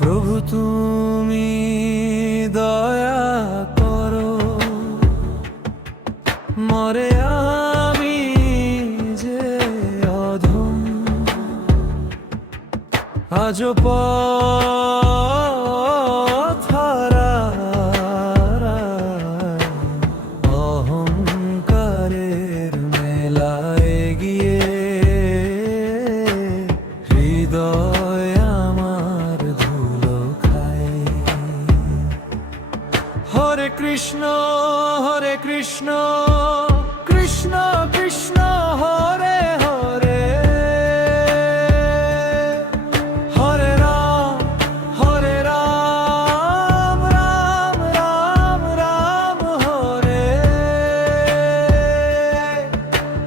প্রভু তুমি দয়া করো, মরে আমি যে অধম, আজও পথ হারাই অহংকারের মেলায় গিয়ে হৃদয় আমার ধুলো খায়। হরে কৃষ্ণ কৃষ্ণ কৃষ্ণ হরে হরে, হরে রাম রাম রাম রাম হরে।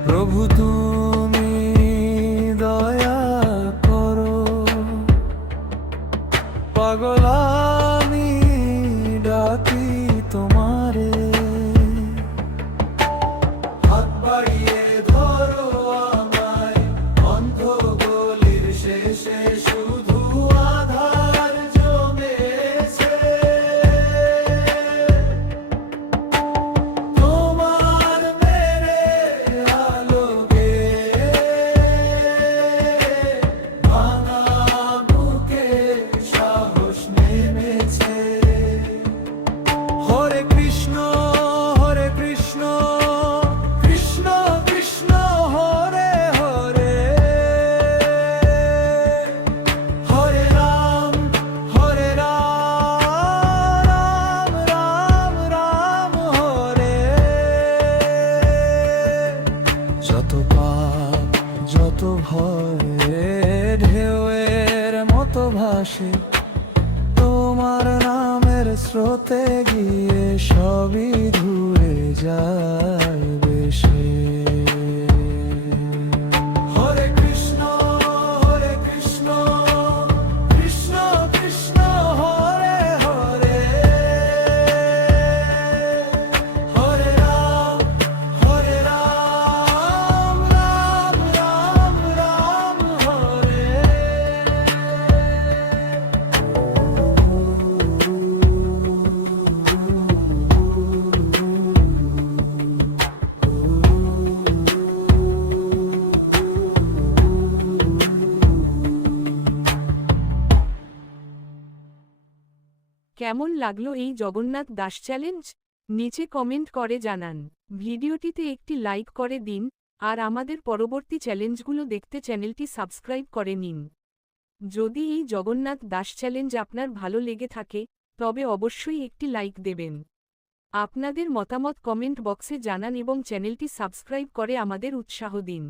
প্রভু তুমি দয়া করো, পাগল আমি ডাকি তোমারে। হাত বাড়িয়ে ধরো আমায়, অন্ধ গলির শেষে শুধু আধার জমেছে। তোমার মেরে আলোকে ভাঙা বুকে সাহস নেমেছে। হরে কৃষ্ণ কৃষ্ণ কৃষ্ণ হরে হরে, হরে রাম রাম রাম হরে। যত পাপ যত ভয় ঢেউয়ের মতো ভাসে, তোমার নামের স্রোতে গিয়ে সবই ধুয়ে যায় বেশে। হরে কৃষ্ণ কৃষ্ণ কৃষ্ণ হরে হরে, হরে রাম রাম রাম রাম হরে। কেমন লাগলো এই জগন্নাথ দাস চ্যালেঞ্জ? নিচে কমেন্ট করে জানান। ভিডিওটিতে একটি লাইক করে দিন, আর আমাদের পরবর্তী চ্যালেঞ্জগুলো দেখতে চ্যানেলটি সাবস্ক্রাইব করে নিন। যদি এই জগন্নাথ দাস চ্যালেঞ্জ আপনার ভালো লেগে থাকে, তবে অবশ্যই একটি লাইক দেবেন। আপনাদের মতামত কমেন্ট বক্সে জানান এবং চ্যানেলটি সাবস্ক্রাইব করে আমাদের উৎসাহ দিন।